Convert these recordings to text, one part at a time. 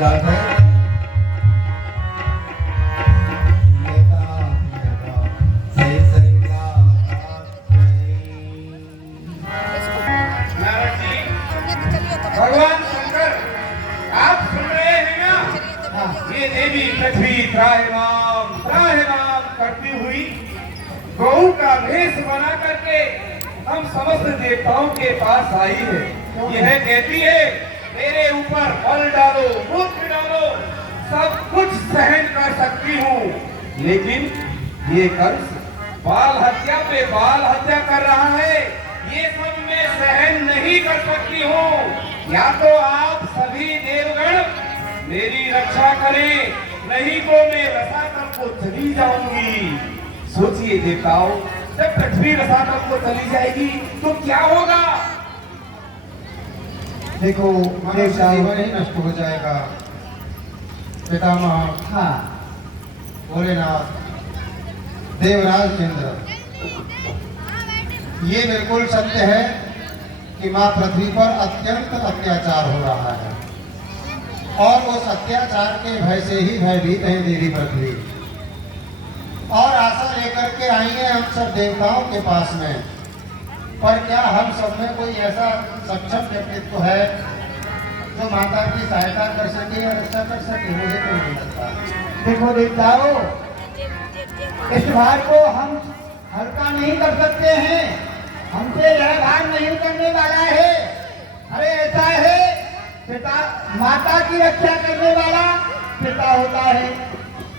बात है। भगवान शंकर, आप सुन रहे हैं ना? ये देवी पृथ्वी त्राहिमाम करती हुई गौ का भेष बना करके हम समस्त देवताओं के पास आई है। यह कहती है मेरे ऊपर बल डालो, मूत्र डालो, सब कुछ सहन कर सकती हूँ, लेकिन ये कंस बाल हत्या पे बाल हत्या कर रहा है, ये सब मैं सहन नहीं कर सकती हूँ। या तो आप सभी देवगण मेरी रक्षा करें, नहीं तो मैं रसातल को चली जाऊंगी। सोचिए देवताओं, जब पृथ्वी रसातल को चली जाएगी तो क्या होगा? देखो मनुष्य जीवन ही नष्ट हो जाएगा। पितामह हाँ भोलेनाथ, देवराज इंद्र, ये बिल्कुल सत्य है कि माँ पृथ्वी पर अत्यंत अत्याचार हो रहा है और उस अत्याचार के भय से ही भयभीत है देवी पृथ्वी। और आशा लेकर के आई है हम सब देवताओं के पास में, पर क्या हम सब में कोई ऐसा सक्षम व्यक्तित्व है जो माता की सहायता कर सके या रक्षा कर सके? मुझे तो नहीं लगता। देखो देवताओं, इस भार को हम हल्का नहीं कर सकते हैं, हमसे यह भार नहीं करने वाला है। अरे ऐसा है, पिता माता की रक्षा करने वाला पिता होता है,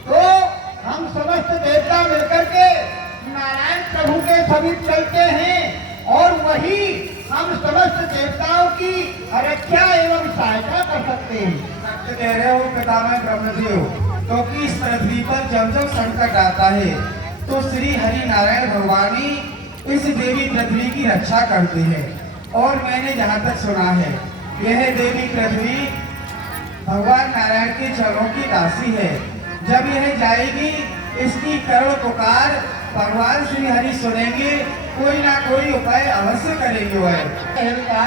तो हम समस्त देवता मिलकर के नारायण प्रभु के समीप चलते हैं और वही हम समस्त देवताओं की रक्षा एवं सहायता कर सकते हैं। सत्य कह रहे हो पितामह ब्रह्मदेव, क्योंकि इस पृथ्वी पर जब जब संकट आता है तो श्री हरि नारायण भगवान ही इस देवी पृथ्वी की रक्षा करते हैं। और मैंने जहाँ तक सुना है, यह देवी पृथ्वी भगवान नारायण के चरणों की दासी है। जब यह जाएगी, इसकी करुण पुकार भगवान श्री हरि सुनेंगे, कोई ना कोई उपाय अवश्य करेंगे। वह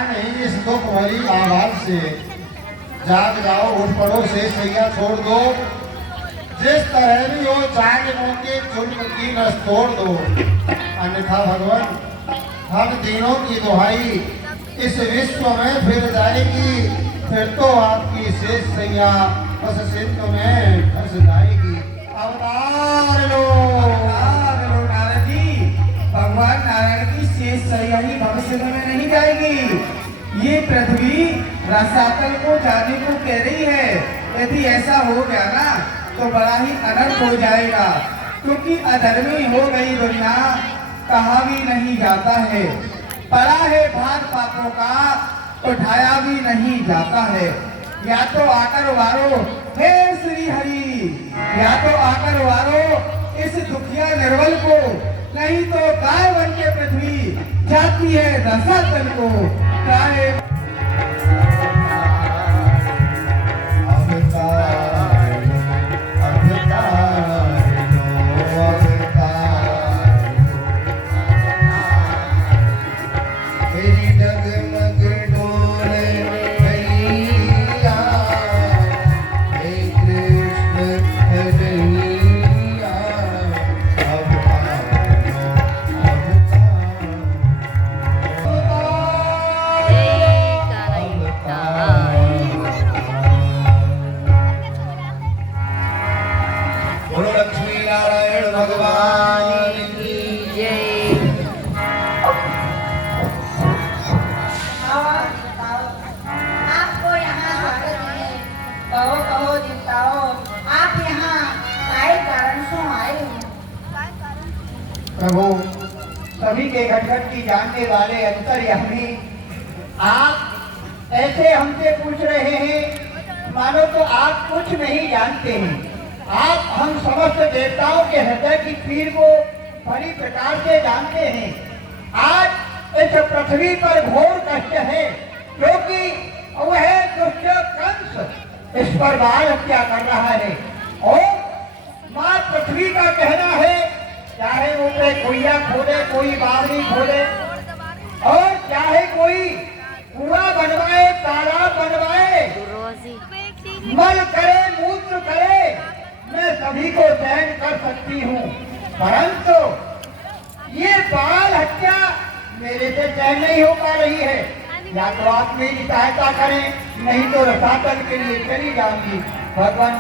नहीं, इस दुख भरी आवाज से जाग जाओ, उठ पड़ो, से सैया छोड़ दो, जिस तरह भी हो जाग के जुल्म की नस तोड़ दो, अन्यथा भगवान हम तीनों की दुहाई इस विश्व में फिर जाएगी, फिर तो आपकी शेष सैया बस सिंधु में फंस जाएगी। अवतार लो नारद जी, भगवान नारायण की शेष सैया ही भविष्य में नहीं जाएगी, ये पृथ्वी रसातल को जाने को कह रही है। यदि ऐसा हो गया ना तो बड़ा ही अनर्थ हो जाएगा, क्योंकि अधर्मी हो गई दुनिया, कहा भी नहीं जाता है। पड़ा है भार पापों का, उठाया भी नहीं जाता है। या तो आकर वारो हे श्री हरि, या तो आकर वारो इस दुखिया निर्बल को, नहीं तो गाय बन के पृथ्वी जाती है रसातल को। चाहे प्रभु, सभी के घटघट की जानने वाले अंतर्यामी, आप ऐसे हमसे पूछ रहे हैं मानो तो आप कुछ नहीं जानते हैं। आप हम समस्त देवताओं के हृदय की पीड़ को बड़ी प्रकार से जानते हैं। आज इस पृथ्वी पर घोर कष्ट है, क्योंकि वह दुष्ट कंस इस पर बाल हत्या कर रहा है। और माँ पृथ्वी का कहना है, चाहे वो पे कुइया खोदे, कोई बावड़ी खोदे, और चाहे कोई कुआं बनवाए, तालाब बनवाए, मल करे मूत्र करे मैं सभी को सहन कर सकती हूँ, परंतु ये बाल हत्या मेरे से सहन नहीं हो पा रही है। या तो आप मेरी सहायता करें, नहीं तो रसातल के लिए चली जाऊंगी। भगवान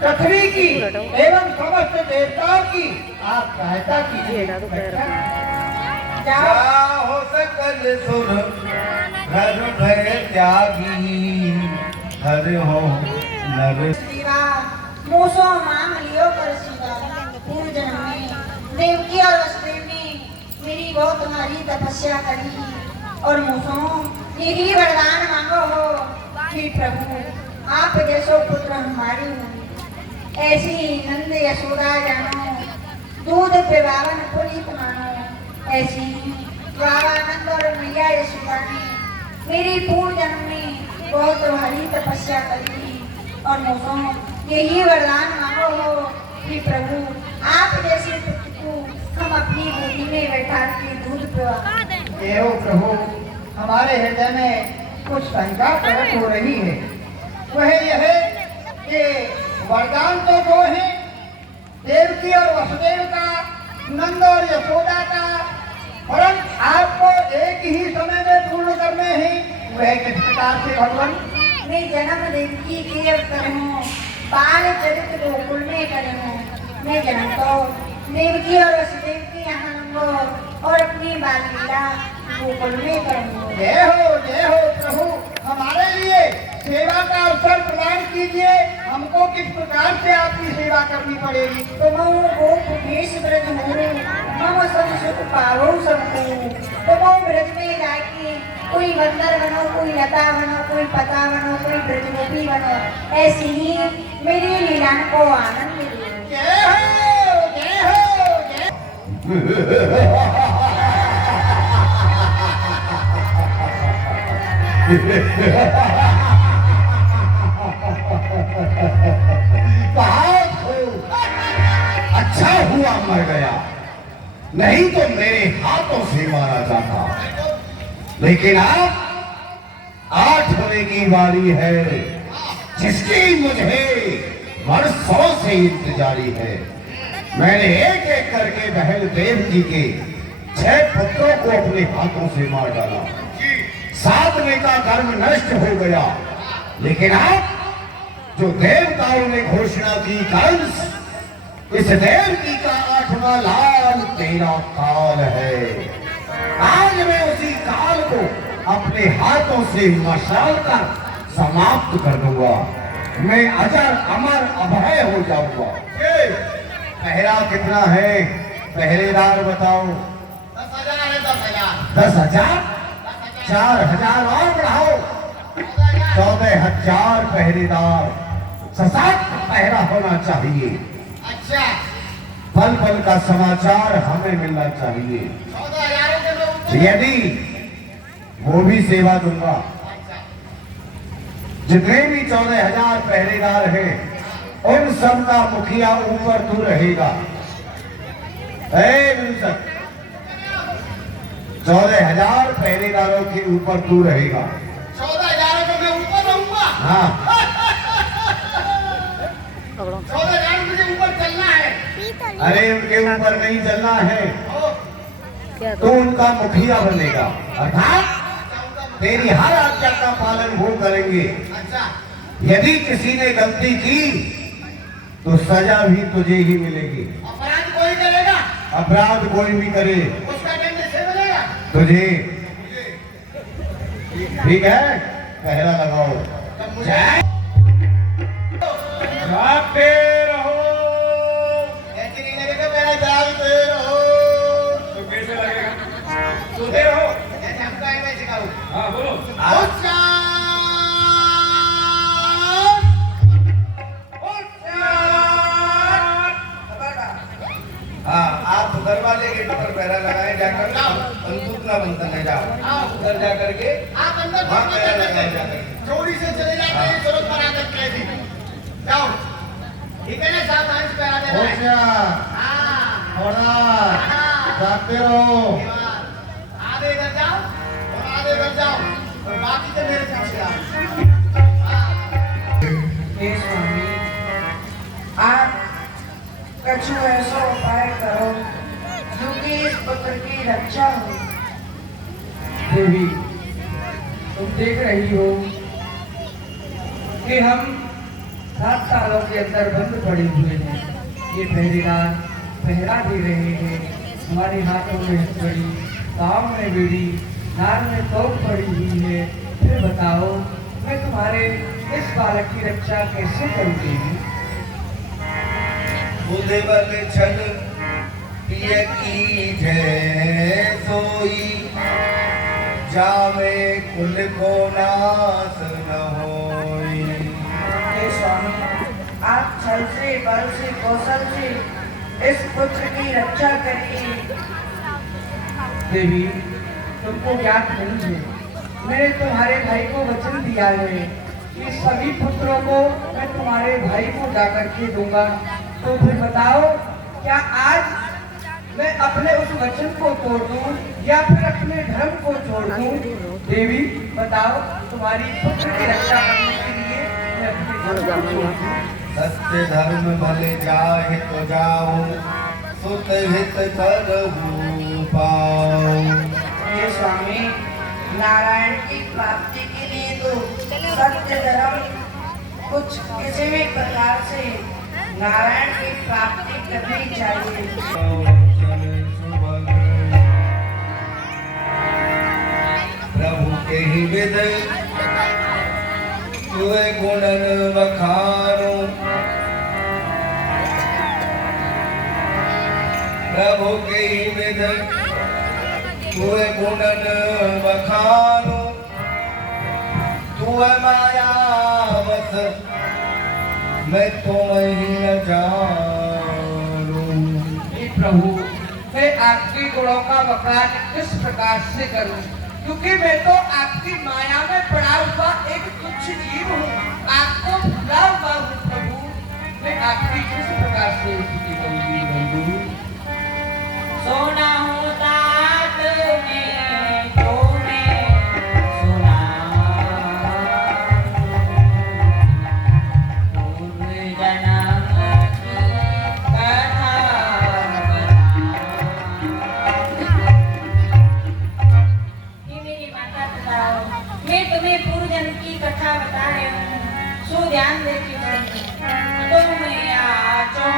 पृथ्वी की एवं समस्त देवताओं की आप सहायता कीजिए। जाहो सकल सुर घर भय त्यागी, हर हो नर। मूसो मांग लियो कर सीधा, पूर्व जन्म में देवकी और वसुदेव ने मेरी बहुत भारी तपस्या करी और मूसो यही वरदान मांगो हो कि प्रभु आप जैसो पुत्र हमारी हो, ऐसी नंद यशोदा जानो, दूध पिबावन पुनीत मानो। ऐसी द्वारानंद और मैया यशोदा ने मेरी पूर्व जन्म में बहुत भारी तपस्या करी और मूसो यही वरदान मांगो हो कि प्रभु आप जैसे पुत्र को हम अपनी गोदी में बैठा के दूध पिला। हे प्रभु, हमारे हृदय में कुछ शंका प्रकट हो रही है। वह यह है कि वरदान तो दो है, देवकी और वसुदेव का, नंद और यशोदा का, परंतु आपको एक ही समय में पूर्ण करने हैं। वह किस प्रकार से भगवान? मैं जन्म देवकी के अवतार हूँ, बाल चरित्र गोकुल में करे हूँ। मैं जन्म तो देवकी और वसुदेव के यहाँ लूंगा और अपनी बाल लीला गोकुल में करूँगा। जय हो प्रभु, हमारे लिए सेवा का अवसर प्रदान कीजिए। हमको किस प्रकार से आपकी सेवा करनी पड़ेगी? तो मऊ गोप भेष ब्रज हूँ, मम सब सुख पावो सबको। तो मऊ ब्रज में जाके कोई बंदर बनो, कोई लता बनो, कोई पता बनो, कोई ब्रजगोपी बनो, ऐसी ही मेरी लीला को आनंद मिले। जय हो जय हो अच्छा हुआ मर गया, नहीं तो मेरे हाथों से मारा जाता। लेकिन अब 8 होने की बारी है, जिसकी मुझे वर्षों से इंतजारी है। मैंने एक एक करके बहन देव जी के 6 पुत्रों को अपने हाथों से मार डाला। 7वें का कर्म नष्ट हो गया, लेकिन अब जो देवताओं ने घोषणा की कंस, इस देवकी का 8वां लाल तेरा काल है। आज मैं उसी काल को अपने हाथों से मशाल कर समाप्त कर दूंगा। मैं अजर अमर अभय हो जाऊंगा। पहरा कितना है पहरेदार बताओ? 10,000 है। 10,000 10,000 4,000 और बढ़ाओ, 14,000 पहरेदार। सशक्त पहरा होना चाहिए। अच्छा, पल पल का समाचार हमें मिलना चाहिए। 14,000 के मैं ऊपर। यदि वो भी सेवा दूंगा। जितने भी 14,000 पहरेदार हैं, उन सब का मुखिया ऊपर तू रहेगा। 14,000 पहरेदारों के ऊपर तू रहेगा। 14,000 के मैं ऊपर रहूंगा। हाँ, 14,000 मुझे ऊपर चलना है। अरे उनके ऊपर नहीं चलना है, तो उनका मुखिया बनेगा। अर्थात तेरी हर आज्ञा का पालन वो करेंगे। अच्छा, यदि किसी ने गलती की तो सजा भी तुझे ही मिलेगी। अपराध कोई करेगा, अपराध कोई भी करे उसका दंड से मिलेगा तुझे। ठीक है, पहरा लगाओ। जाते रहो। ऐसे नहीं लगेगा, मेरा जाते रहो। तो कैसे लगेगा? सोते रहो। जैसे हमको है वैसे कहो। हाँ बोलो। हाँ, आप दरवाजे के ऊपर पहरा लगाए जाकर, बंदूक ना बंद करने जाओ। उधर जाकर के आप अंदर वहाँ पहरा लगाए जाकर चोरी से चले जाते हैं, जरूरत पर आकर कैदी। जाओ, ठीक है ना? सावधान से पहरा देना है। हाँ, हाँ। जाते रहो। आधे इधर जाओ और आधे इधर जाओ और बाकी तो मेरे पीछे आओ। हाँ। की रक्षा हो। देवी, तुम देख रही हो कि हम 7 सालों के अंदर बंद पड़े हुए हैं। ये पहरेदार पहरा दे रहे हैं। हमारे हाथों में हथकड़ी, पाँव में बीड़ी, नार में तोप पड़ी हुई है। फिर बताओ, मैं तुम्हारे इस बालक की रक्षा कैसे करूँगी? उदबल छल पिय की जय सोई, जामे कुल को नाश न होई। हे स्वामी, आप छल से, बल से, कौशल से इस पुत्र की रक्षा करिए। देवी, तुमको ज्ञात नहीं है, मैंने तुम्हारे भाई को वचन दिया है कि सभी पुत्रों को मैं तुम्हारे भाई को जाकर के दूंगा। तो फिर बताओ, क्या आज मैं अपने उस वचन को तोड़ दूं या फिर अपने धर्म को छोड़ दूं? देवी, बताओ, तुम्हारी पुत्र की रक्षा करने के लिए मैं अपने धर्म को छोड़ दूं? सत्य धर्म भले जाहि तो जाओ, सुत हित करहु पाओ। हे स्वामी, नारायण की प्राप्ति के लिए तो सत्य धर्म कुछ किसी भी प्रकार से नारायण की प्राप्ति करनी चाहिए। प्रभु के ही विद तुए गुणन बखानो, प्रभु के ही विद तुए गुणन बखानो, तुए माया बस मैं तुम्हें न जानूं। हे प्रभु, मैं आपके गुणों का बखान किस प्रकार से करूं? क्योंकि मैं तो आपकी माया में पड़ा हुआ एक तुच्छ जीव हूँ, आपको भूला हुआ हूँ प्रभु। मैं आपकी किस प्रकार से स्तुति करूंगी बंधु? सोना होता तुमने तो मैं सुना, पूर्व जन्म की कथा ये मेरी माता पिता, मैं तुम्हें पूर्व जन्म की कथा बता रही हूँ, सो ध्यान देती हूँ। तुम आजो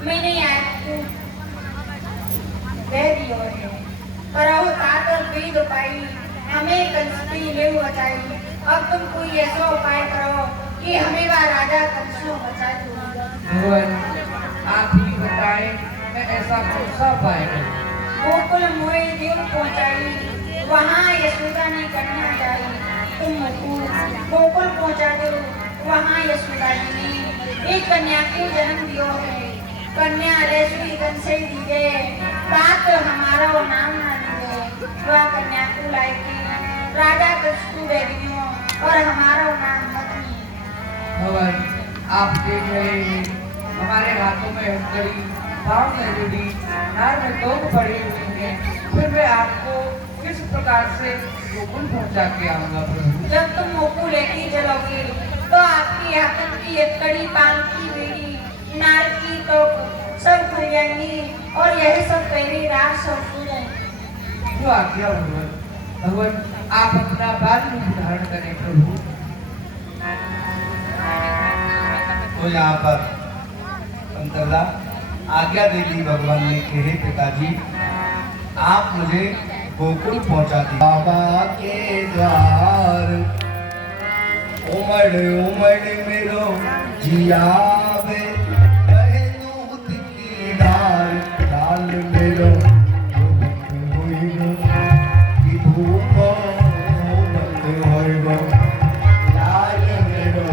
मैंने आपको दे दियो है, पर वो ताकत भी दो पाई, हमें कंस की ले बचाई। अब तुम कोई ऐसा उपाय करो कि हमें वह राजा कंस को बचा दो। भगवान, आप ही बताएं, मैं ऐसा कौन सा उपाय करूं? गोकुल मोए देव पहुंचाई, वहाँ यशोदा ने कन्या जाई। तुम गोकुल पहुंचा दो, वहाँ यशोदा जी ने एक कन्या को जन्म दियो है। कन्या रेशमी गन से दीजे, तात हमारा वो नाम ना दीजे। वह कन्या को लायकी राजा कंस को दे दियो और हमारा वो नाम मत ली। भगवान, आप देख रहे हैं, हमारे हाथों में हथकड़ी, पाँव में बीड़ी, नार में तोप पड़ी हुई है। फिर मैं आपको किस प्रकार से गोकुल पहुंचा के आऊंगा प्रभु? जब तुम गोकुल लेके चलोगे तो आपकी हाथों की हथकड़ी, पाँव की बीड़ी, नार की तोप सब खुल जाएंगी और यही सब पहली रात सब सो जाएंगे। जो आज्ञा भगवान। भगवान, आप अपना बाल रूप धारण करें प्रभु। तो यहाँ पर अंतरला आज्ञा दे दी भगवान ने कि हे पिताजी, आप मुझे गोकुल पहुंचा दी। बाबा के द्वार उमड़ उमड़ मेरो जियावे, कहे दूध की धार डाल मेरो हुई कि भूख मत होइबो, लाल मेरो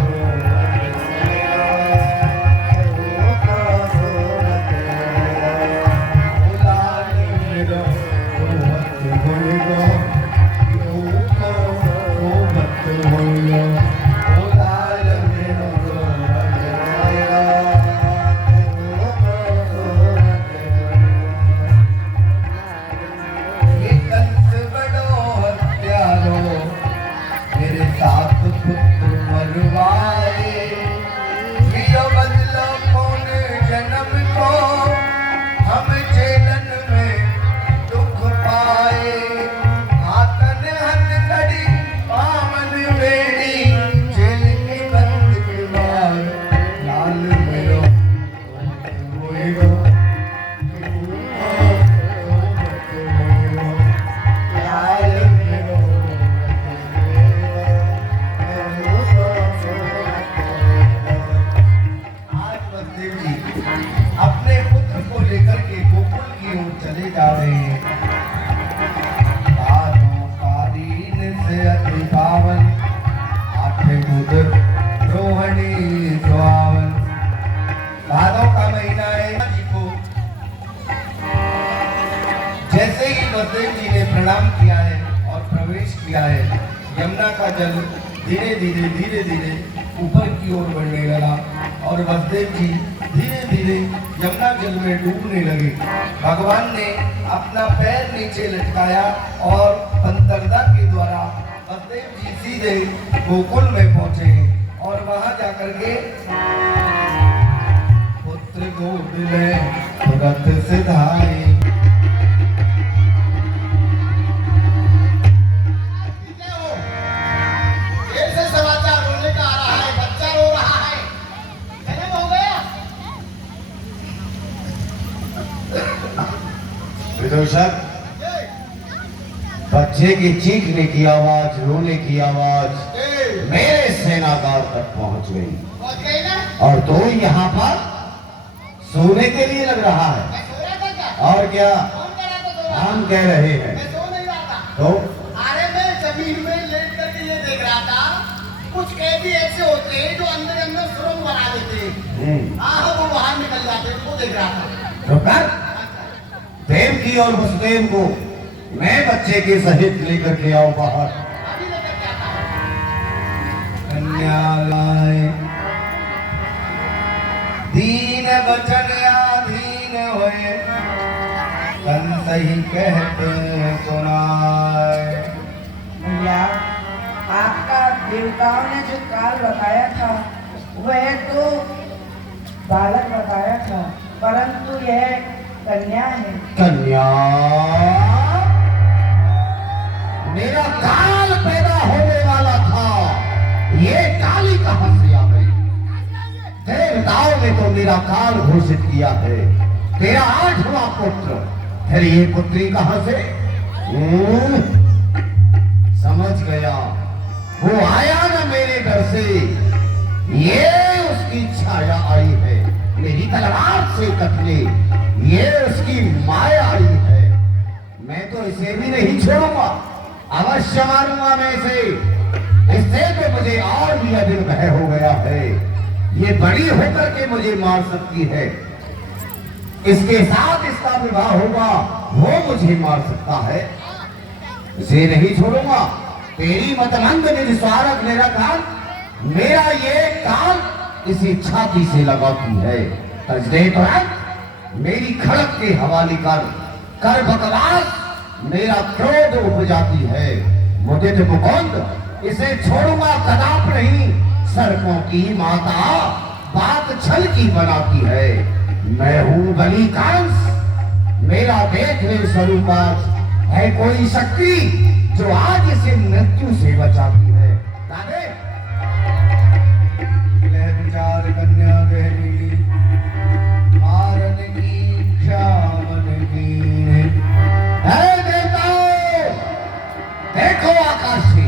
जैसे ही वसुदेव जी ने प्रणाम किया है और प्रवेश किया है, यमुना का जल धीरे धीरे ऊपर की ओर बढ़ने लगा और वसुदेव जी धीरे धीरे यमुना जल में डूबने लगे। भगवान ने अपना पैर नीचे लटकाया और अंतरदा के द्वारा वसुदेव जी सीधे गोकुल में पहुंचे और वहां जाकर के पुत्र गोद में तुरंत सिधाए। विदूषक, बच्चे की चीखने की आवाज, रोने की आवाज मेरे सेनागार तक पहुंच गई और तू यहाँ पर सोने के लिए लग रहा है। और क्या हम कह रहे हैं? तो अरे मैं जमीन में लेट करके ये देख रहा था, कुछ कैदी ऐसे होते हैं जो अंदर अंदर सुरंग बना देते हैं, वो बाहर निकल जाते हैं, वो देख रहा था। तो कर देवकी और वसुदेव को मैं बच्चे के सहित लेकर के आओ बाहर। अभी लेकर के आता हूं। कन्या लाए दीन वचन आधीन होए, संत ही कहते सुनाए। भैया, आपका देवताओं ने जो काल बताया था वह तो बालक बताया था, परंतु यह कन्या है। कन्या, मेरा काल पैदा होने वाला था, ये काली कहां से आ गई? देवताओं ने तो मेरा काल घोषित किया है, तेरा 8वां पुत्र, फिर ये पुत्री कहां से? समझ गया, वो आया ना मेरे घर से, ये उसकी छाया आई है, मेरी तलवार से कटने, ये उसकी माया आई है। मैं तो इसे भी नहीं छोड़ूंगा, अवश्य मारूंगा मैं इसे। इससे तो मुझे और भी अधिक भय हो गया है, ये बड़ी होकर के मुझे मार सकती है, इसके साथ इसका विवाह होगा, वो मुझे मार सकता है, इसे नहीं छोड़ूंगा। तेरी मतमंद निस्वार्थ निराकार मेरा ये काल इसी छाती से लगाती है। तजदे तुरंत मेरी खड़क के हवाले कर बकवास, मेरा क्रोध उपजाती है। मुझे तो मुकुंद इसे छोड़ूंगा कदाप नहीं। सर्पों की माता बात छल की बनाती है। मैं हूं बलि कांस, मेरा देखने स्वरूप है कोई शक्ति जो आज इसे मृत्यु से बचाती है। दादे विचार कन्या गहरी मारन की इच्छा मन की। देवताओं, देखो आकाश से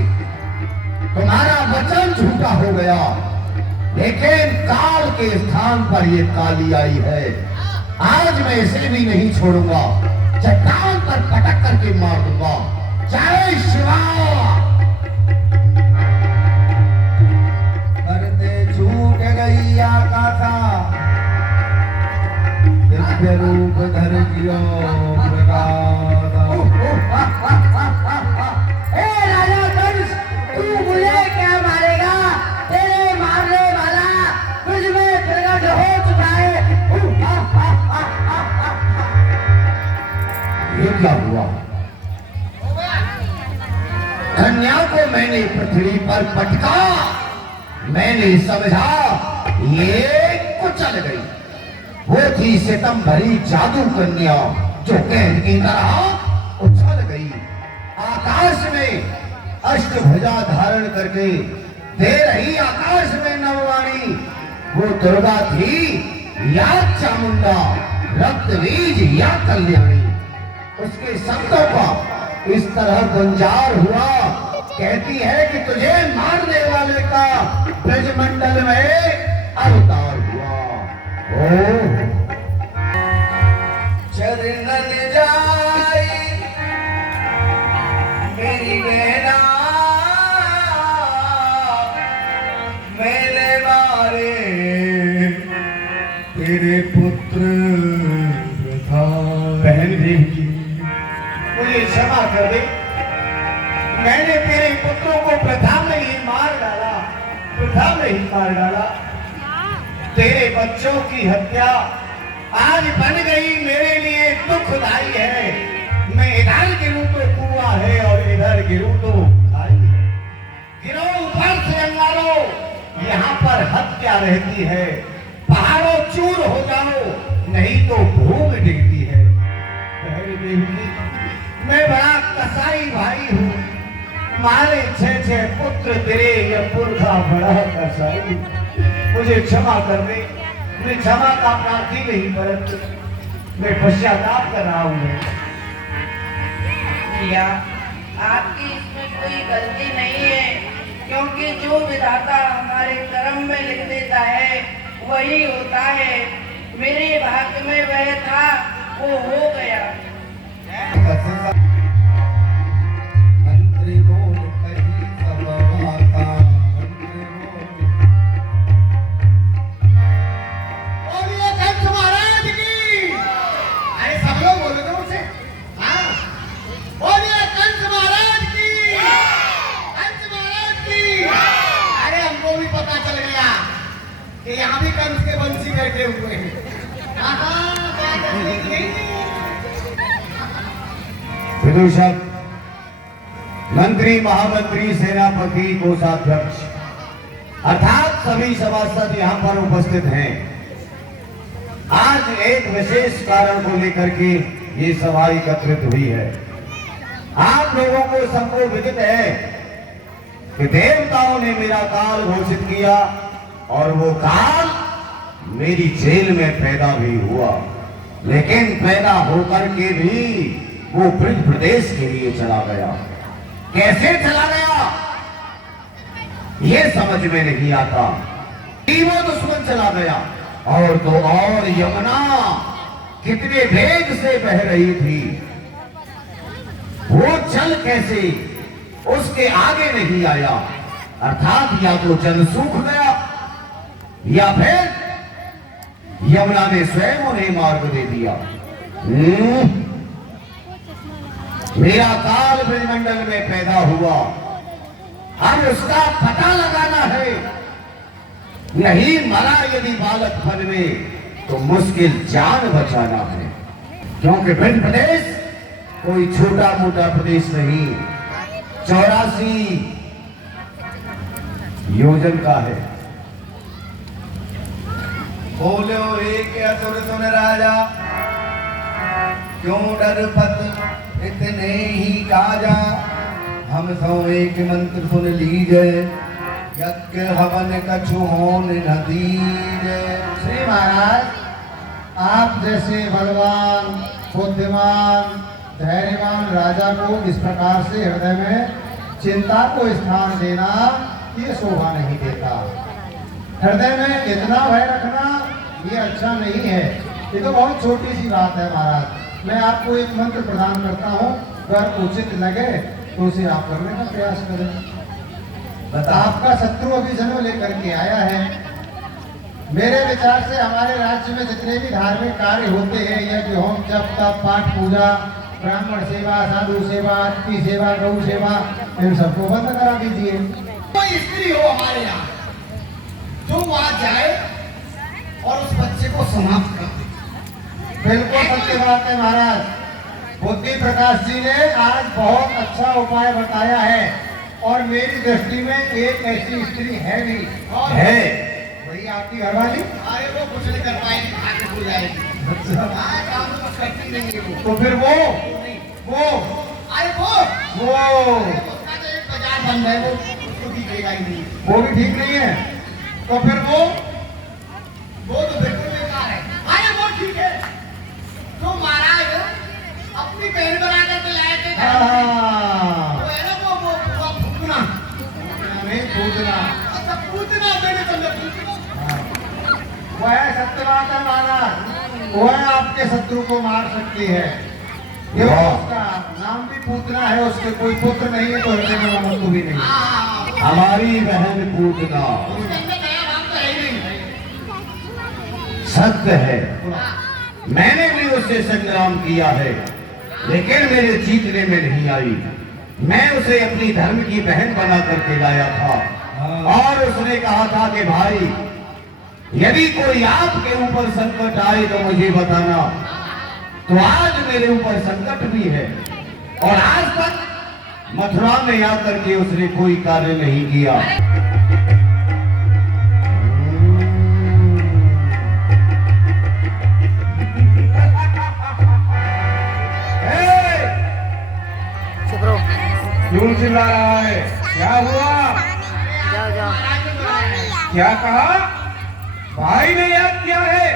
तुम्हारा वचन झूठा हो गया, लेकिन काल के स्थान पर ये काली आई है। आज मैं इसे भी नहीं छोड़ूंगा, चट्टान पर पटक करके मार दूंगा। जय शिवा। करते झूठ गई आकाशा, दिव्य रूप धर जियो प्रकाश। क्या हुआ? कन्या को मैंने पृथ्वी पर पटका, मैंने समझा ये कुचल गई। वो थी सितम भरी जादू कन्या जो गेंद की तरह उछल गई। आकाश में अष्टभुजा धारण करके दे रही आकाश में नववाणी वो दुर्गा थी या चामुंडा, रक्तबीज या कल्याणी। उसके शब्दों का इस तरह गुंजार हुआ, कहती है कि तुझे मारने वाले का ब्रजमंडल में अवतार हुआ। ओ चरणन जाई मेरी बहना, मेरे मारे तेरे पुत्र था। बहन देवी मुझे क्षमा कर दे, मैंने तेरे पुत्रों को प्रथा में ही मार डाला, प्रथा में ही मार डाला। तेरे बच्चों की हत्या आज बन गई मेरे लिए दुखदाई है। मैं इधर गिरूं तो कुआं है और इधर गिरूं तो खाई है। गिरो ऊपर से अंगारो, यहाँ पर हत्या रहती है। पहाड़ों चूर हो जाओ, नहीं तो भूख डिगती है। मैं बड़ा कसाई भाई हूँ, मारे 6 पुत्र तेरे, ये पुरखा बड़ा कसाई। मुझे क्षमा कर दे, मैं क्षमा का प्रार्थी नहीं, परंतु मैं पश्चाताप कर रहा हूँ। भैया आपकी इसमें कोई गलती नहीं है, क्योंकि जो विधाता हमारे कर्म में लिख देता है वही होता है। मेरे भाग्य में वह था, वो हो गया। मंत्री बोल कही सब माता, मंत्री बोल। बोलिए कंस महाराज की। अरे सब लोग बोलो तो मुझसे। हाँ, बोलिए कंस महाराज की, कंस महाराज की। अरे हमको भी पता चल गया कि यहाँ भी कंस के वंशी बैठे हुए हैं। विदूषक, मंत्री, महामंत्री, सेनापति, कोषाध्यक्ष अर्थात सभी सभासद यहाँ पर उपस्थित हैं। आज एक विशेष कारण को लेकर के ये सभा एकत्रित हुई है। आप लोगों को सबको विदित है कि देवताओं ने मेरा काल घोषित किया और वो काल मेरी जेल में पैदा भी हुआ, लेकिन पैदा होकर के भी वो ब्रज प्रदेश के लिए चला गया। कैसे चला गया ये समझ में नहीं आता। वो दुश्मन चला गया, और तो और यमुना कितने वेग से बह रही थी, वो जल कैसे उसके आगे नहीं आया। अर्थात या तो जल सूख गया या फिर यमुना ने स्वयं उन्हें मार्ग दे दिया। मेरा काल ब्रजमंडल में पैदा हुआ, अब उसका पता लगाना है। नहीं मरा यदि बालकपन में तो मुश्किल जान बचाना है, क्योंकि ब्रज प्रदेश कोई छोटा मोटा प्रदेश नहीं, 84 योजन का है। बोलो एक असुर सुन राजा, क्यों डर पत इतने ही काजा। हम सो एक मंत्र सुन लीजे, यज्ञ हवन कछु होन न दीजे। श्री महाराज, आप जैसे बलवान, बुद्धिमान, धैर्यवान राजा को इस प्रकार से हृदय में चिंता को स्थान देना ये शोभा नहीं देता। हृदय में इतना भय रखना ये अच्छा नहीं है। ये तो बहुत छोटी सी बात है महाराज। मैं आपको एक मंत्र प्रदान करता हूँ, अगर उचित लगे तो उसे आप करने का प्रयास करें। आपका शत्रु अभी जन्म लेकर के आया है। मेरे विचार से हमारे राज्य में जितने भी धार्मिक कार्य होते हैं, यज्ञ, होम, जप, तप, पाठ, पूजा, ब्राह्मण सेवा, साधु सेवा, अतिथि सेवा, गौ सेवा, इन सबको बंद करा दीजिए। कोई स्त्री हो हमारे यहाँ जो वहां जाए और उस बच्चे को समाप्त कर दे। बिल्कुल सत्य बात है महाराज। बुद्धि प्रकाश जी ने आज बहुत अच्छा उपाय बताया है और मेरी दृष्टि में एक ऐसी स्त्री है भी और है वही आपकी घरवाली। अरे वो कुछ नहीं कर पाएगी, आगे भूल जाएगी। काम तो कुछ करती नहीं है वो। तो फिर वो अरे वो उसका तो एक बाजार बंद है, वो उसको दिखेगा ही नहीं। वो भी ठीक नहीं है। तो फिर वो तो बिल्कुल बेकार है। अरे वो ठीक है, जो महाराज अपनी बहन बना करके लाए थे घर में, वो है ना वो पूतना नहीं पूजना, अच्छा पूतना मैंने समझा पूतना। वो है सत्यवाता महाराज, वो है आपके शत्रु को मार सकती है। ये उसका नाम भी पूतना है, उसके कोई पुत्र नहीं है तो हृदय में ममत्व भी नहीं। हमारी बहन पूतना उसके अंदर नया नाम तो है ही नहीं। सत्य है, मैंने भी उससे संग्राम किया है लेकिन मेरे जीतने में नहीं आई। मैं उसे अपनी धर्म की बहन बना करके लाया था और उसने कहा था कि भाई यदि कोई आपके ऊपर संकट आए तो मुझे बताना। तो आज मेरे ऊपर संकट भी है और आज तक मथुरा में आकर के उसने कोई कार्य नहीं किया। क्यों चिल्ला रहा है? क्या हुआ? क्या कहा? भाई ने याद किया है?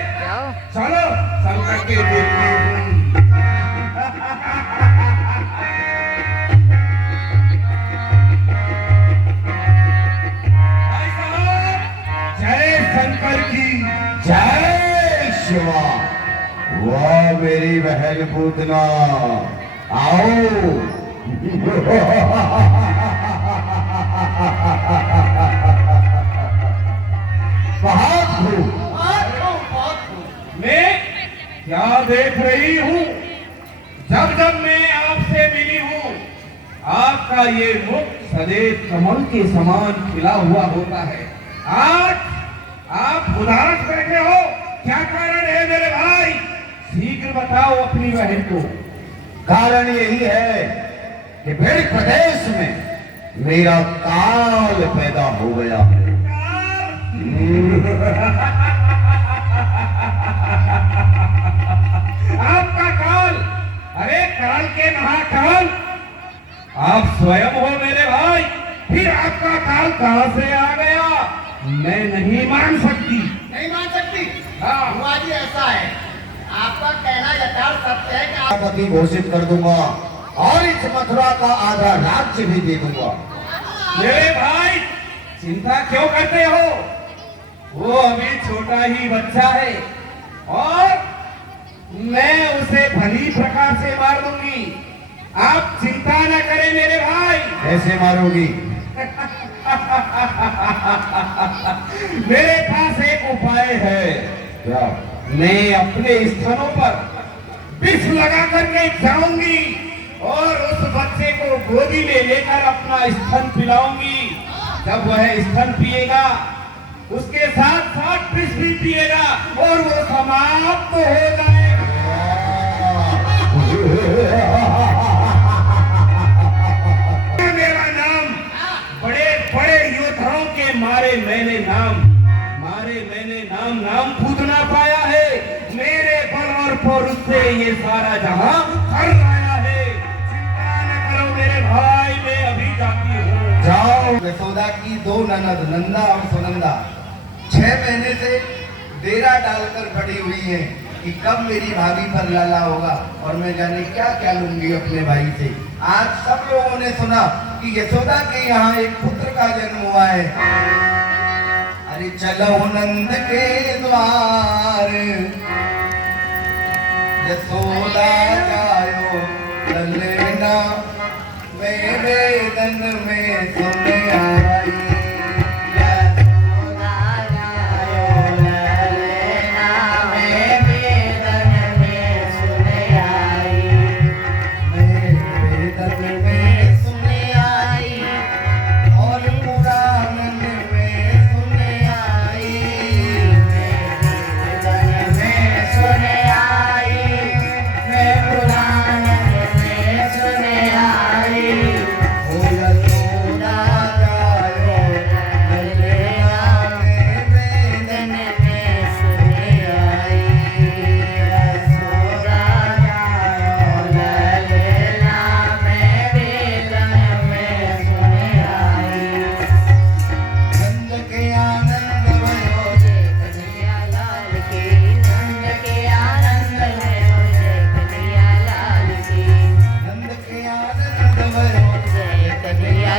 चलो संकट के देखते हैं। भाई साहब, जय शंकर की जय शिवा। वाह मेरी बहन पूतना, आओ। मैं क्या देख रही हूँ? जब जब मैं आपसे मिली हूँ आपका ये मुख सदैव कमल के समान खिला हुआ होता है। आज आप उदास बैठे हो, क्या कारण है मेरे भाई? शीघ्र बताओ अपनी बहन को। कारण यही है कि मेरे प्रदेश में मेरा काल पैदा हो गया है। आपका काल? अरे काल के महाकाल आप स्वयं हो मेरे भाई, फिर आपका काल कहां से आ गया? मैं नहीं मान सकती। नहीं मान सकती? हाँ। हुआ जी ऐसा है, आपका कहना यथार्थ सत्य है कि आप पति घोषित कर दूंगा और इस मथुरा का आधा राज्य भी दे दूंगा। मेरे भाई चिंता क्यों करते हो? वो अभी छोटा ही बच्चा है और मैं उसे भली प्रकार से मार दूंगी। आप चिंता न करें मेरे भाई। ऐसे मारोगी? मेरे पास एक उपाय है। क्या? मैं अपने स्तनों पर विष लगा करके जाऊंगी और उस बच्चे को गोदी में लेकर अपना स्तन पिलाऊंगी। जब वह स्तन पिएगा उसके साथ साथ विष भी पिएगा और वो समाप्त हो जाएगा। मेरा नाम बड़े बड़े योद्धाओं के मारे मैंने नाम पूतना पाया है। मेरे बल और पौरुष से ये सारा जहां कर आया है। चिंता न करो मेरे भाई, मैं अभी जाती हूँ। जाओ। यशोदा की दो ननद नंदा और सुनंदा 6 महीने से डेरा डालकर पड़ी हुई हैं कि कब मेरी भाभी पर लाला होगा और मैं जाने क्या क्या लूंगी अपने भाई से। आज सब लोगों ने सुना कि यशोदा के यहाँ एक पुत्र का जन्म हुआ है। अरे चलो नंद के द्वार, यशोदा जायो ललना, मेरे दन में सुन आई।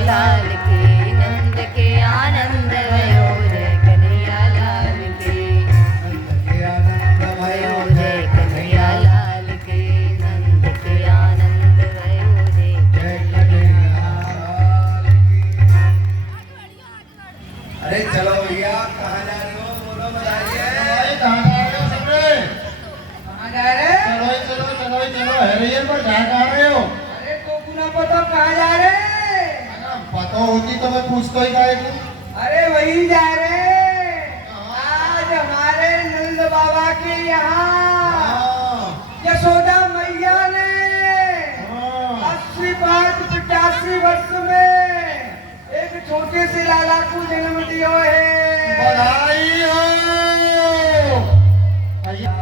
लाल की नंद के आनंद भयो जय कन्हैया लाल की नंद के आनंद भयो जय कन्हैया लाल की नंद के आनंद भयो जय जय कन्हैया लाल की। अरे चलो भैया, कहाँ जा रहे हो? बोलो, बताइए। भाई कहाँ जा रहे हो सबरे? कहाँ जा रहे? चलो हेरियर पर जा कहाँ रहे हो? अरे को ना पता कहाँ जा रहे? पता होती तो मैं पूछता ही काहे को? अरे वही जा रहे। आज हमारे नंद बाबा के यहाँ हाँ, यशोदा मैया ने हाँ। 85 वर्ष में एक छोटे से लाला को जन्म दिया है। बधाई हो भैया।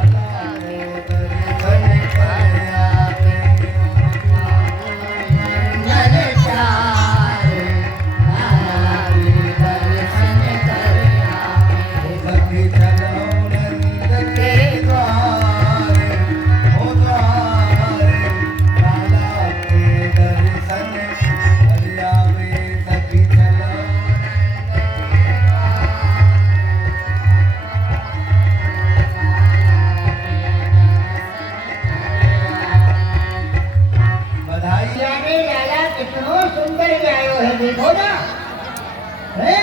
जाने लाला कितनो सुंदर जायो है, देखो ना। है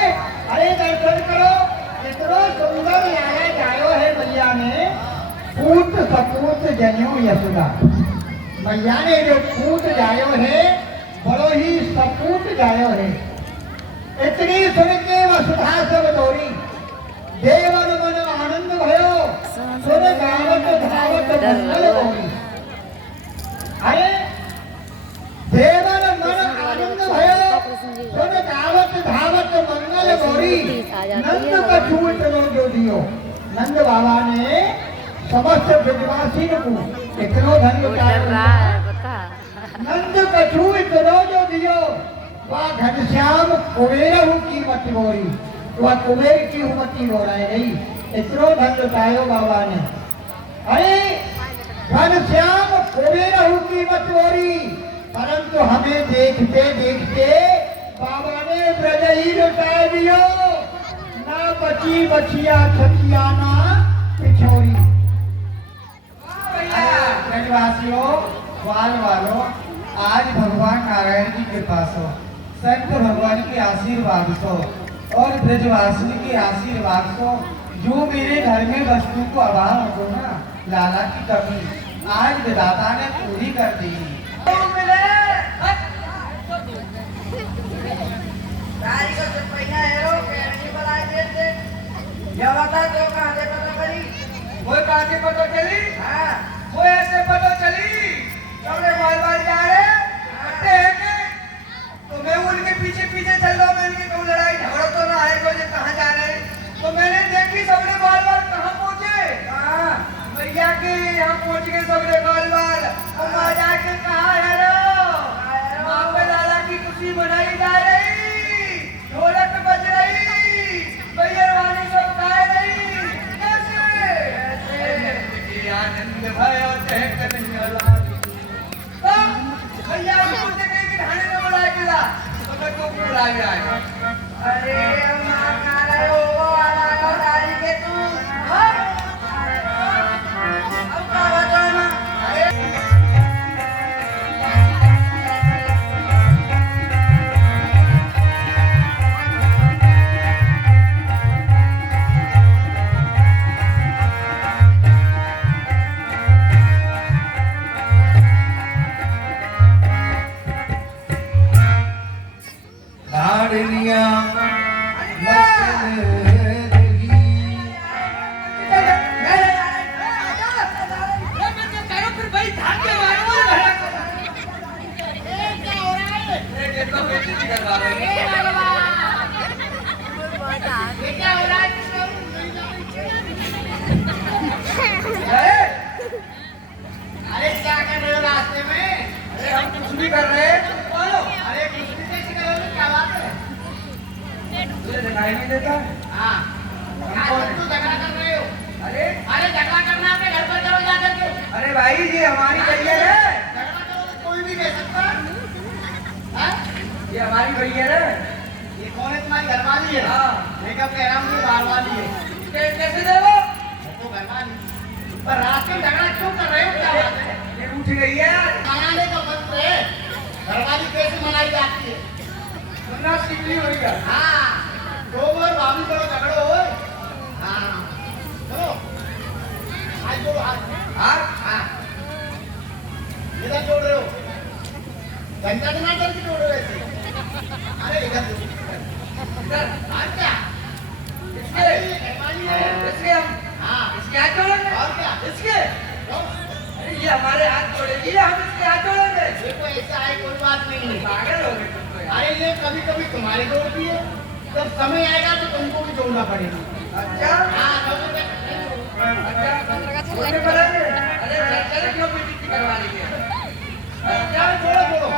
अरे दर्शन करो, कितनो सुंदर लाला जायो है मैया ने। पूत सपूत जनियो यशोदा, मैया ने जो पूत जायो है बड़ो ही सपूत जायो है। इतनी सुन के वसुधा सब दौड़ी, देवन मन आनंद भयो, सुन गावत धावत मंगल गौरी। अरे देवन मन आनंद भयो, सुन गावत धावत मंगल गौरी। नंद कछू इतनो जो दियो, नंद बाबा ने समस्त ब्रजवासी को इतनो धन लुटाया। नंद कछू इतनो जो दियो, वह घनश्याम कुबेर की मत बोरी, वह कुबेर की मती बोराए गई। इतनो धन लुटायो बाबा ने। अरे घनश्याम कुबेर की मत बोरी, परंतु हमें देखते देखते बाबा ने ब्रज ही लुटा दियो। ना बची बचिया छचिया ना पिछोरी। ब्रजवासियों, ग्वाल वालों, आज भगवान नारायण की कृपा सो, संत भगवान के आशीर्वाद सो और ब्रजवासी के आशीर्वाद सो, जो मेरे घर में वस्तु को अभाव हो ना, लाला की कमी आज विधाता ने पूरी कर दी। तारी को जब पहिया हेरो केरनी बनाए देते या बता तो कहां से पता चली वो कहाँ से पता चली? हां वो ऐसे पता चली, सबने बाल बाल जा रहे हटते हैं के? तो मैं उनके पीछे पीछे चल रहा हूँ, मैं इनकी कोई लड़ाई झगड़ा तो ना है, कोई कहाँ जा रहे हैं? तो मैंने देखी सबने बाल बाल कहाँ पहुँचे? हां मैया के यहाँ पहुँच गए सबने बाल बाल। और माँ जाके कहा हेलो, वहाँ पे लाला की खुशी मनाई जा रही, ढोलक बज रही, भैया सब गा रही। कैसे आनंद भयो जय कन्हैया लाल की। तो भैया उसको देखे कि ढाणे में बुला के ला, तो मैं को बुला गया है। अरे मां कहां रहे हो आला का तारी के तू हां अब का बताना अरे लाडलिया अरे क्या कर रहे हो रास्ते में? अरे हम कुछ भी कर रहे हैं। बोलो। अरे कुछ भी कैसे करोगे, क्या बात है? तुझे दिखाई नहीं देता? हाँ, कौन है? तुम झगड़ा कर रहे हो। अरे अरे झगड़ा करना अपने घर पर करो जाकर के। अरे भाई ये हमारी तैयार है, झगड़ा करो तो कोई भी कह सकता है। हाँ? ये हमारी भैया है ना। ये कौन है? तुम्हारी घरवाली है? हाँ। लेकिन कह रहा हूँ ये बाहर वाली है। कैसे दे वो? तो घरवाली। पर रात में झगड़ा क्यों कर रहे हो? क्या बात है? ये उठ गई है। मनाने का मंत्र है। घरवाली कैसे मनाई जाती है? वरना सिकली हो रही है। हाँ, दो बार भाभी करो झगड़ो हो। हाँ, चलो। हाथ जोड़ो हाथ। हाँ। इधर जोड़ रहे हो। घंटा तो ना जल्दी जोड़ रहे थे। अरे इधर इधर हाथ क्या? इसके अरे घरवाली है। इसके हम हाँ, इसके हाथ जोड़ेंगे। और क्या? इसके लो। अरे ये हमारे हाथ जोड़ेगी या हम इसके हाथ जोड़ेंगे? देखो ऐसा है, कोई बात नहीं है। पागल हो गए तुम तो यार। अरे ये कभी कभी तुम्हारी जोड़ती है, जब समय आएगा तो तुमको भी जोड़ना पड़ेगा। अच्छा हाँ, कभी तक अच्छा छोटे पड़ेंगे। अरे चल क्यों बेइज्जती करवा ली है? क्या जोड़ो जोड़ो।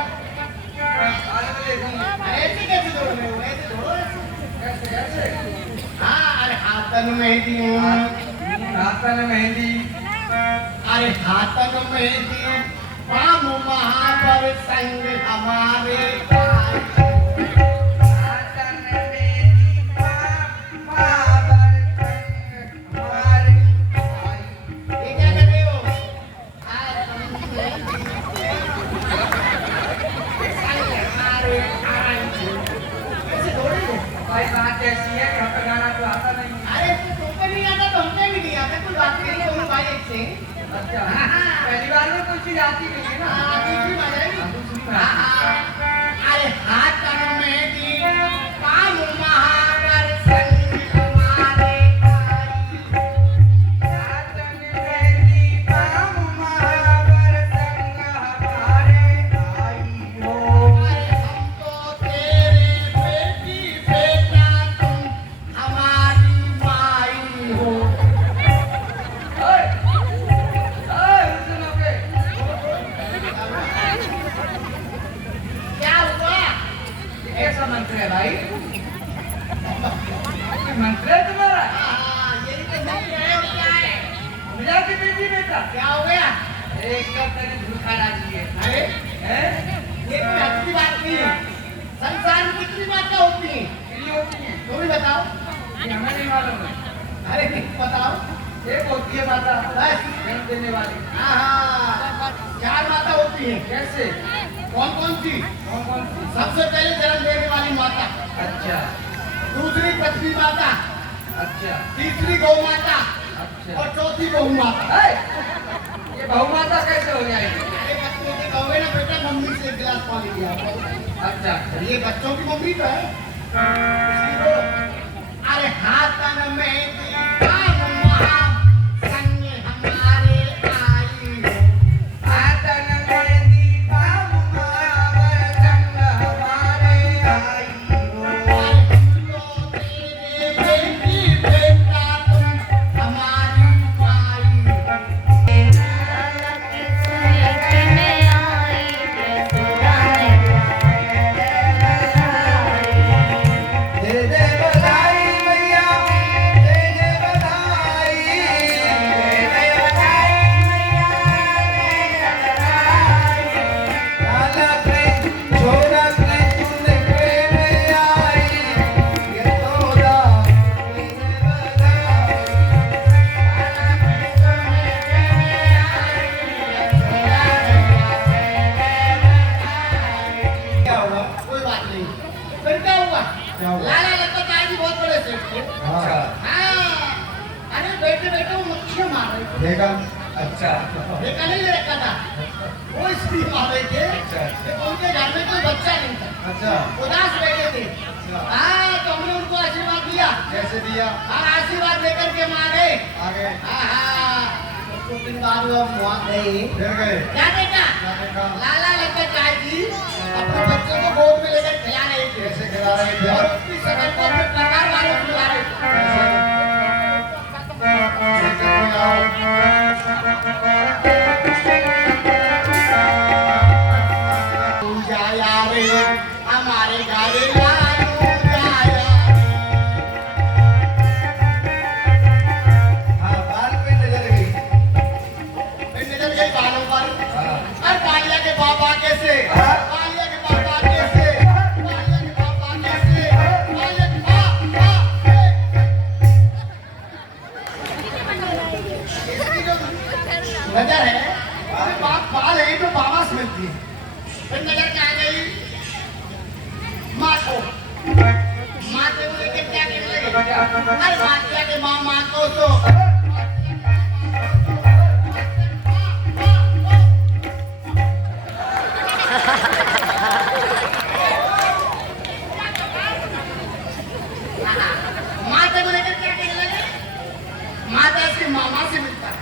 आने में देखूंगी। ऐसे कैसे जोड़ रहे हो? ऐसे जोड़ो ऐसे। कैसे कैसे? हाँ, अरे हाथन मेहंदी हूँ। हाथन मेहंदी। अरे हाथन मेहंदी पाम महापर संग हमारे पास। हाथन मेहंदी महापर संग हमारे भाई। ये क्या कर रहे हो? हाथन मेहंदी संग हमारे भाई। कैसे जोड़ेंगे? भाई बात ऐसी है कि हमें गाना तो आता नहीं। अरे तुमको नहीं आता तो हमको भी नहीं आता। कोई बात नहीं, दोनों भाई एक से। अच्छा हाँ, हाँ। पहली बार में कोई चीज आती नहीं है ना। हाँ, दूसरी बात है। दूसरी बात। हाँ, हाँ। अरे हाथन मेहंदी पाम महापर संग हमारे भाई। हाथन मेहंदी पाम महापर संग हमारे भाई हो। अरे हमको तेरे बेटी बेटा तुम हमारी माई हो। ओए ओए सुनोगे? क्या हुआ? ऐसा मंत्र है भाई। ये मंत्र है तुम्हारा? हाँ, यही तो नहीं है और क्या है? मिला के बेटी बेटा। क्या हो गया? एक कप तेरे धूखा डाली है। अरे हैं? ये कोई अच्छी बात नहीं है। संसार में कितनी बातें होती हैं, कितनी होती है? तुम भी बताओ। ये हमें नहीं मालूम है। अरे बताओ। एक होती है माता बस। जन्म देने वाली। हाँ, हाँ, चार माता होती हैं। कैसे? कौन कौन सी? कौन कौन सी? सबसे पहले जन्म देने वाली माता, अच्छा दूसरी पृथ्वी माता, अच्छा तीसरी गौ माता अच्छा। और चौथी बहु माता। है? ये बहुमाता कैसे हो जाएगी? ये बच्चों के कहोगे ना बेटा मम्मी से एक गिलास पानी दिया। अच्छा अच्छा। ये बच्चों की मम्मी तो है। इसकी बोलो। अरे हाथन में पाम महा संग हमारे आई। हाथन मेहंदी पाम महापर संग हमारे आई हो। हमको तेरे बेटी बेटा तुम हमारी माई। दे दे बधाई मैया, दे दे बधाई, दे दे बधाई मैया, दे दे बधाई। लाला कृष्ण छोरा कृष्ण प्रेम आई, यशोदा दे दे बधाई। क्या हुआ? कोई बात नहीं। फिर क्या हुआ? क्या हुआ? लाला लगता था जी बहुत बड़े सेठ थे। हाँ, हाँ, अरे बेटे बेटे वो मक्खियाँ मार रहे थे। देखा? अच्छा देखा नहीं ले रखा था। वो इसलिए मार रहे थे अच्छा, अच्छा। कि उनके घर में कोई बच्चा नहीं था। अच्छा, उदास बैठे थे। हाँ, तो हमने उनको आशीर्वाद दिया। कैसे दिया? और आशीर्वाद लेकर के हम आ गए। आगे हाँ, हाँ। तो कुछ दिन बाद वो वहाँ गए। फिर गए? क्या देखा? क्या देखा? लाला लगता चाय जी अपने बच्चों को गोद में लेकर खिला रहे थे। कैसे खिला रहे थे? और उसकी शकल को अपने प्रकार वालों को खिला रहे थे। कैसे? ठीक है, कोई आओ। जाया रे हमारे घर लालू जाया। हाँ, बाल पे नजर गई। फिर नजर गई बालों पर। हाँ। और कालिया के बाबा कैसे? कालिया के बाबा कैसे? माते को लेकर क्या कहने लगे? अरे मातिया के माँ को तो माते को लेकर क्या कहने लगे? माता से मामा से मिलता है।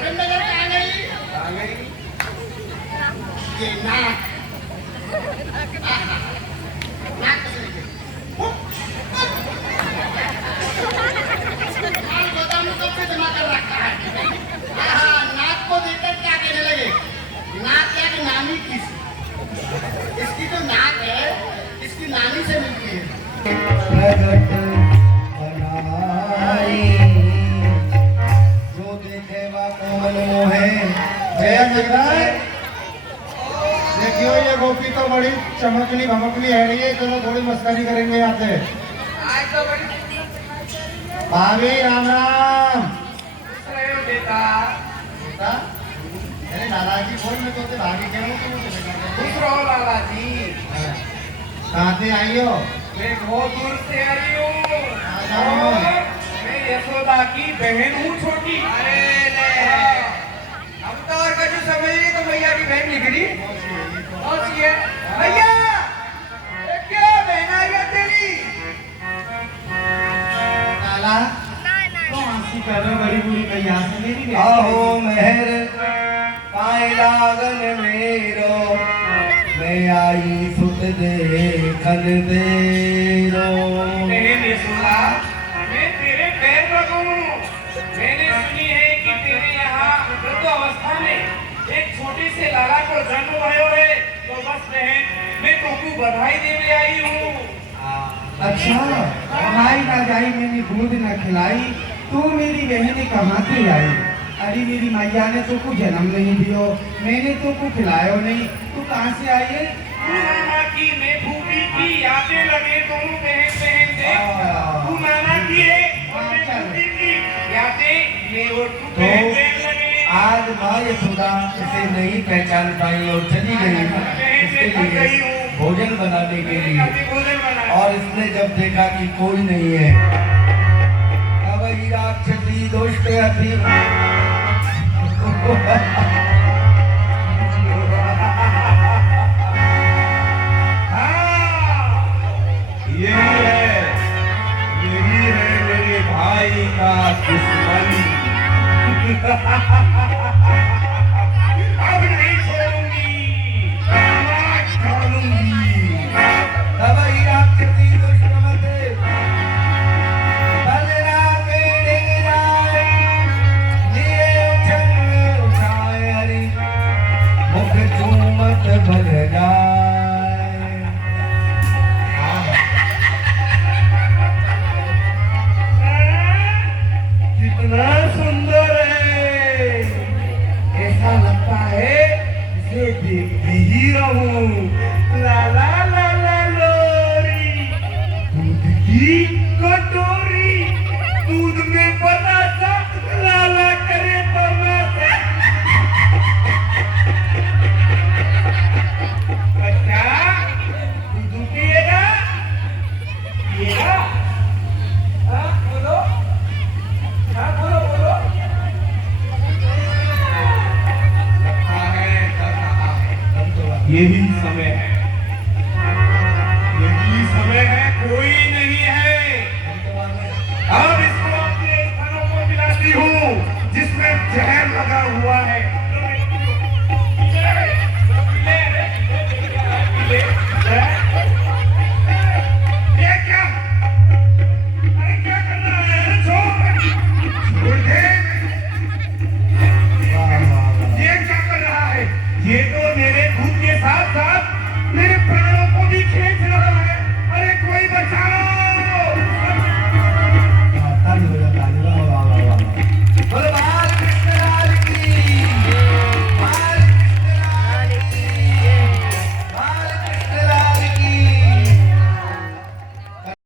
फिर नजर आ गई ये नाक नाक कैसे लगे? गोदाम में कब से जमा कर रखा है? नाक को देखकर क्या कहने लगे? नाक क्या कि नानी किसी इसकी जो नाक है इसकी नानी से मिलती है। प्रगट बनाई जो देखे वा कौन मोहे। जय जगदाय। देखियो ये गोपी तो बड़ी चमकनी भमकनी है रही है। चलो थोड़ी मस्करी करेंगे यहाँ पे। आज तो बड़ी भाभी राम राम। खुश रहे हो बेटा। बेटा अरे दादाजी बोल मैं तो भाभी कह रहा हूँ खुश रहो लाला जी। कहाँ से आई हो? मैं बहुत दूर से आई हूँ। जाओ। मैं यशोदा की बहन हूँ छोटी। अरे ले अब तो और कुछ समझिए तो भैया की बहन निकली। कौन सी है भैया? ये क्या बहन आई है तेरी? लाला तो हंसी कर रहे हो बड़ी बुरी भैया से मेरी बहन। आहो मेहर पाए लागन मेरो मैं आई सुत देखन देरो। बहन यशोदा मैं तेरे पैर लगूं। मैंने सुनी है कि तेरे यहाँ वृद्ध अवस्था में एक छोटे से लाला को जन्म भयो है। तो बस बहन मैं तुमको बधाई देने आई हूँ। अच्छा हमारी ना जाई मैंने दूध न खिलाई तू मेरी बहन कहाँ से आई? अरे मेरी मैया ने तो को जन्म नहीं दियो मैंने तो को खिलायो नहीं तू कहाँ से आई है? नाना की मैं फूफी की यादें लगे दोनों बहन बहन से। तू नाना की है और मैं फूफी की यादें ये और तू बहन बहन लगे। आज माँ यशोदा इसे नहीं पहचान पाई और चली गई इसके लिए भोजन बनाने के लिए। भोजन बना और इसने जब देखा कि कोई नहीं है तब ही राक्षसी दुष्ट अति यही है मेरे भाई का दुश्मन।